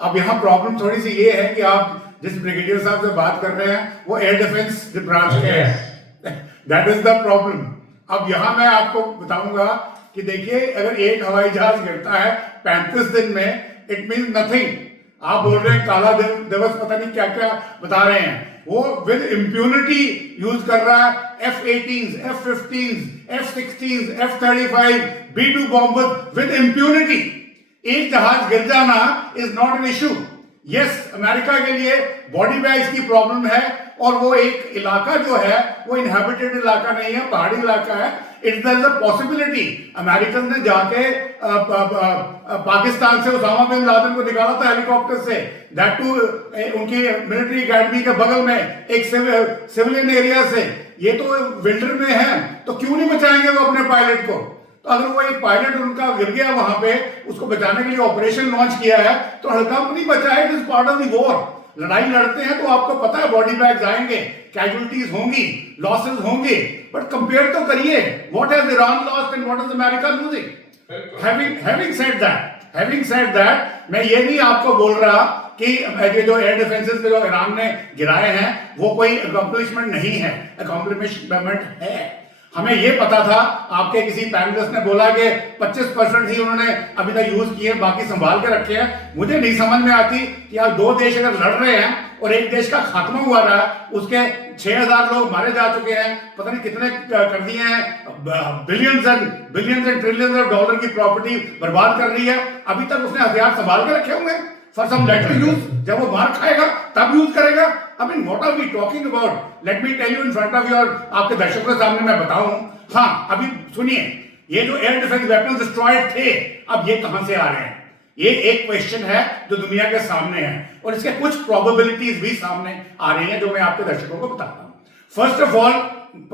अब यहाँ प्रॉब्लम थोड़ी सी ये है कि आप जिस ब्रिगेडियर साहब से बात कर रहे हैं वो एयर डिफेंस ब्रांच के हैं, दैट इज द प्रॉब्लम। अब यहाँ मैं आपको बताऊंगा कि देखिए, अगर एक हवाई जहाज गिरता है 35 दिन में, इट मीन नथिंग। आप बोल रहे हैं काला दिवस, पता नहीं क्या क्या बता रहे हैं। वो विद इम्प्यूनिटी यूज कर रहा है F-18s, F-15s, F-16s, F-35, B-2 bomber with impunity. एक जहाज गिर जाना is not an issue. Yes, America के लिए बॉडी बैग्स की प्रॉब्लम है, और वो एक इलाका जो है वो इनहेबिटेड इलाका नहीं है, पहाड़ी इलाका है। It's there is a possibility. American ने जाके पाकिस्तान से उसामा बिन लादेन को निकाला था हेलीकॉप्टर से, दैट टू उनकी मिलिट्री एकेडमी के बगल में एक सिविलियन एरिया से। ये तो विंटर में है, तो क्यों नहीं बचाएंगे वो अपने पायलट को? तो अगर वो एक पायलट उनका गिर गया वहां पे, उसको बचाने के लिए ऑपरेशन लॉन्च किया है, तो हल्का नहीं बचा है। It is part of the war. लड़ाई लड़ते हैं तो आपको पता है बॉडी बैग्स आएंगे, कैजुअलिटीज होंगी, लॉसेस होंगे, बट कंपेयर तो करिए, what has Iran lost and what is America losing. Having said that, मैं ये नहीं आपको बोल रहा कि ये जो एयर डिफेंसेस जो ईरान ने गिराए हैं वो कोई अकॉम्प्लिशमेंट नहीं है, अकॉम्प्लिशमेंट है। हमें ये पता था, आपके किसी पैनलिस्ट ने बोला कि 25% ही उन्होंने अभी तक यूज किए, बाकी संभाल के रखे हैं। मुझे नहीं समझ में आती कि आप दो देश अगर लड़ रहे हैं और एक देश का खात्मा हुआ रहा है, उसके 6000 लोग मारे जा चुके हैं, पता नहीं कितने कर दिए हैं, billions and trillions of dollar की प्रॉपर्टी बर्बाद कर रही है, अभी तक उसने हथियार संभाल के रखे होंगे फॉर सम लेटर यूज। जब वो मार खाएगा तब यूज करेगा। I mean, what are we talking about? Let me tell you in front of your, आपके दर्शकों के सामने मैं बताऊं। हाँ, अभी सुनिए, ये जो एयर डिफेंस वेपन्स डिस्ट्रॉयड थे, अब ये कहां से आ रहे हैं? ये एक क्वेश्चन है जो दुनिया के सामने है, और इसके कुछ प्रोबेबिलिटीज भी सामने आ रही हैं जो मैं आपके दर्शकों को बताता हूं। फर्स्ट ऑफ ऑल,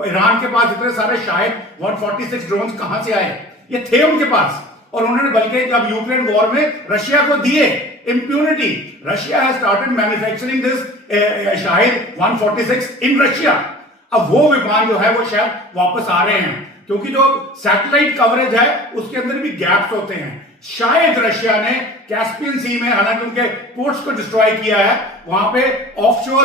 ईरान के पास इतने सारे शायद 146 ड्रोन कहां से आए? ये थे उनके पास, और उन्होंने बल्कि जब यूक्रेन वॉर में रशिया को दिए impunity. Russia has started manufacturing this Shahid 146 in Russia. अब वो विमान जो है वो शायद वापस आ रहे हैं, क्योंकि जो सैटेलाइट कवरेज है उसके अंदर भी गैप्स होते हैं। शायद रशिया ने कैस्पियन सी में, हालांकि उनके पोर्ट्स को डिस्ट्रॉय किया है, वहां पे ऑफशोर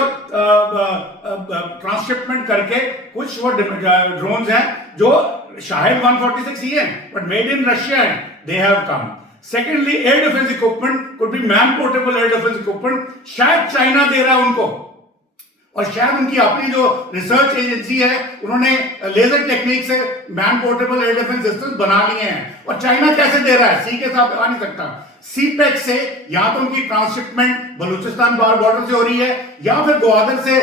ट्रांसशिपमेंट करके कुछ वो ड्रोन्स हैं जो शायद 146 ही हैं, बट मेड इन रशिया हैं, they have come. Secondly, air defence equipment could be man portable air defence equipment, शायद चाइना दे रहा है उनको, और शायद उनकी अपनी जो रिसर्च एजेंसी है उन्होंने लेजर टेक्निक से man portable air defence system बना लिए हैं। और चाइना कैसे दे रहा है? सी के साथ आ नहीं सकता, सीपेक से, या तो उनकी ट्रांसशिपमेंट बलूचिस्तान बॉर्डर से हो रही है, या फिर ग्वादर से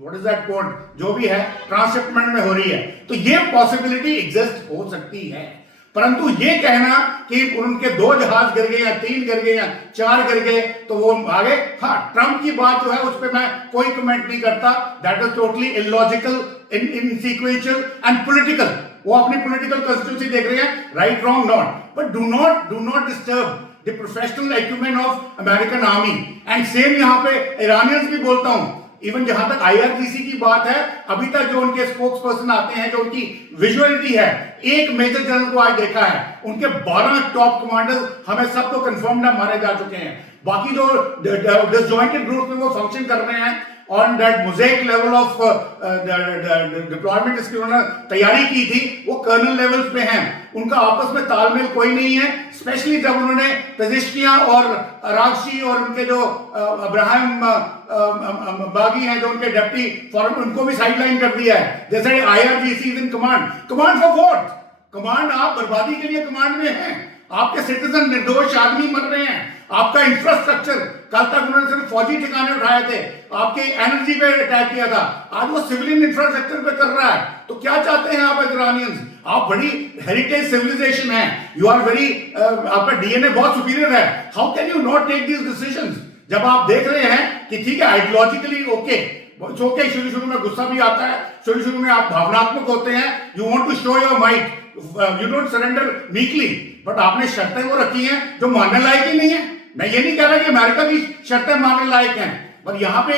व्हाट इज दैट पोर्ट, जो भी है, ट्रांसशिपमेंट में हो रही है। तो ये पॉसिबिलिटी एग्जिस्ट हो सकती है। परंतु ये कहना कि उनके 2 जहाज गिर गए या 3 गिर गए या 4 गिर गए तो वो आगे, हाँ, ट्रंप की बात जो है उस पर मैं कोई कमेंट नहीं करता। That is totally illogical, inconsequential and political. वो अपनी पॉलिटिकल कंस्टिट्यूंसी देख रहे हैं, right wrong not, but do not disturb the professional acumen of American army. And same यहाँ पे ईरानियंस भी बोलता हूं। इवन जहां तक IRGC की बात है, अभी तक जो उनके स्पोक्स पर्सन आते हैं, जो उनकी विजुअलिटी है, एक मेजर जनरल को आज देखा है, उनके 12 टॉप कमांडर्स हमें सबको कंफर्म ना मारे जा चुके हैं। बाकी जो डिसजॉइंटेड ग्रुप में वो फंक्शन कर रहे हैं on that mosaic level of deployment, इसकी उन्होंने तैयारी की थी, वो कर्नल लेवल पे हैं। उनका आपस में तालमेल कोई नहीं है, स्पेशली जब उन्होंने पेजिश्कियां और रागशी और उनके जो अब्राहम बागी हैं, जो उनके डिप्टी फॉरेन, उनको भी साइडलाइन कर दिया है। जैसे IRGC is in command for what? Command, आप बर्बादी के लिए कमांड में हैं। आपके सिटीजन, निर्दोष आदमी मर रहे हैं, आपका इंफ्रास्ट्रक्चर, कल तक उन्होंने सिर्फ फौजी ठिकाने उठाए थे, आपके एनर्जी पे अटैक किया था, आज वो सिविलियन इंफ्रास्ट्रक्चर पे कर रहा है। तो क्या चाहते हैं आप ईरानियंस? आप बड़ी हेरिटेज सिविलाइजेशन है, यू आर वेरी, आपका DNA बहुत सुपीरियर है। How can you not take these decisions? जब आप देख रहे हैं कि ठीक है, आइडियोलॉजिकली ओके, शुरू में गुस्सा भी आता है, शुरू में आप भावनात्मक होते हैं, you want to show your might, you don't surrender weakly, but आपने शर्तें वो रखी हैं जो मानने लायक ही नहीं है। मैं ये नहीं कह रहा कि अमेरिका की शर्तें मानने लायक हैं, पर यहां पे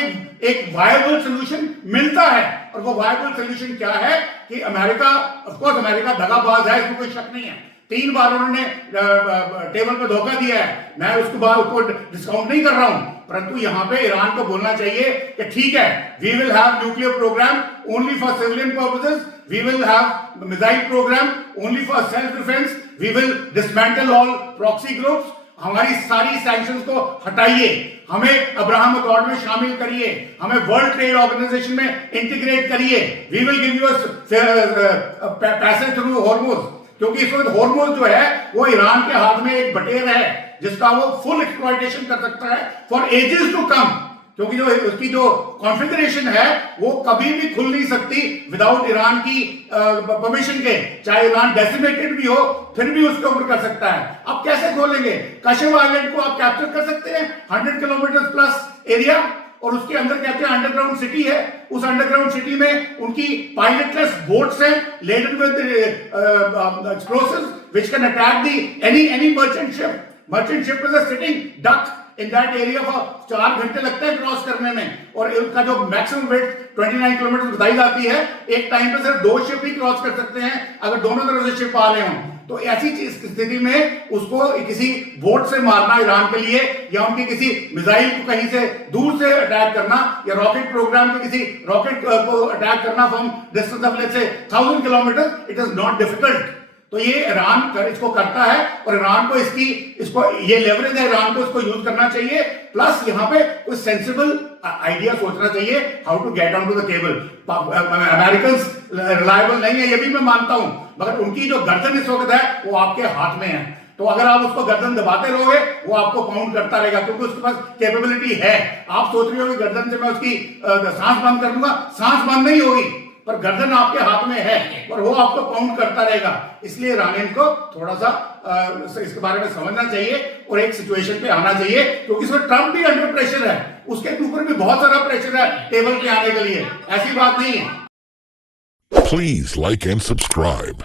एक वायबल सोल्यूशन मिलता है, और वो वायबल सोल्यूशन क्या है कि अमेरिका, ऑफ कोर्स अमेरिका दगाबाज है, इसमें कोई शक नहीं है, 3 बार उन्होंने टेबल पे धोखा दिया है। मैं उसके बाद उसको डिस्काउंट नहीं कर रहा हूं, परंतु यहां पे ईरान को बोलना चाहिए कि ठीक है, we will have nuclear programme only for civilian purposes, we will have missile programme only for self defence, we will dismantle all proxy groups, हमारी सारी सैंक्शंस को हटाइए, हमें अब्राहम अकॉर्ड में शामिल करिए, हमें वर्ल्ड ट्रेड ऑर्गेनाइजेशन में इंटीग्रेट करिए, we will give you passage through Hormuz, क्योंकि इस वक्त हॉर्मुज जो है वो ईरान के हाथ में एक बटेर है जिसका वो फुल एक्सप्लॉइटेशन कर सकता है फॉर एजेस टू कम, क्योंकि जो उसकी जो कॉन्फ़िगरेशन है वो कभी भी खुल नहीं सकती विदाउट ईरान की परमिशन के, चाहे ईरान डेसिमेटेड भी हो फिर भी उसके ऊपर कर सकता है। अब कैसे खोलेंगे? कशम आइलैंड को आप कैप्चर कर सकते हैं, 100 किलोमीटर प्लस एरिया, और उसके अंदर कहते हैं अंडरग्राउंड सिटी है। उस अंडरग्राउंड सिटी में उनकी पायलटलेस बोट्स हैं leaded with explosives which can attack the any merchant ship. Merchant ship is a sitting duck in that area for 4 घंटे लगते हैं क्रॉस करने में, और उनका जो मैक्सिमम वेट 29 किलोमीटर बताई जाती है। एक टाइम पे सिर्फ 2 शिप ही क्रॉस कर सकते हैं अगर दोनों तरफ से शिप आ रहे हों। तो ऐसी स्थिति में उसको किसी बोट से मारना ईरान के लिए, या उनकी किसी मिसाइल को कहीं से दूर से अटैक करना, या रॉकेट प्रोग्राम के किसी रॉकेट को अटैक करना from distance of let's say 1000 kilometre, it is not difficult. तो ये ईरान इसको करता है, और ईरान को इसको ये लेवरेज है, ईरान को इसको यूज करना चाहिए। प्लस यहाँ पे कोई सेंसिबल आइडिया सोचना चाहिए how to get on to the table. American reliable नहीं है, ये भी मैं मानता हूं, मगर उनकी जो गर्दन इस वक्त है वो आपके हाथ में है। तो अगर आप उसको गर्दन दबाते रहोगे वो आपको पाउंड करता रहेगा, क्योंकि उसके पास कैपेबिलिटी है। आप सोच रहे हो कि गर्दन से मैं उसकी सांस बंद कर दूंगा, सांस बंद नहीं होगी, पर गर्दन आपके हाथ में है और वो आपको पाउंड करता रहेगा। इसलिए ईरानियन को थोड़ा सा इसके बारे में समझना चाहिए और एक सिचुएशन पे आना चाहिए, क्योंकि इसमें ट्रम्प भी अंडर प्रेशर है, उसके ऊपर भी बहुत सारा प्रेशर है टेबल पे आने के लिए, ऐसी बात नहीं है। Please like and subscribe.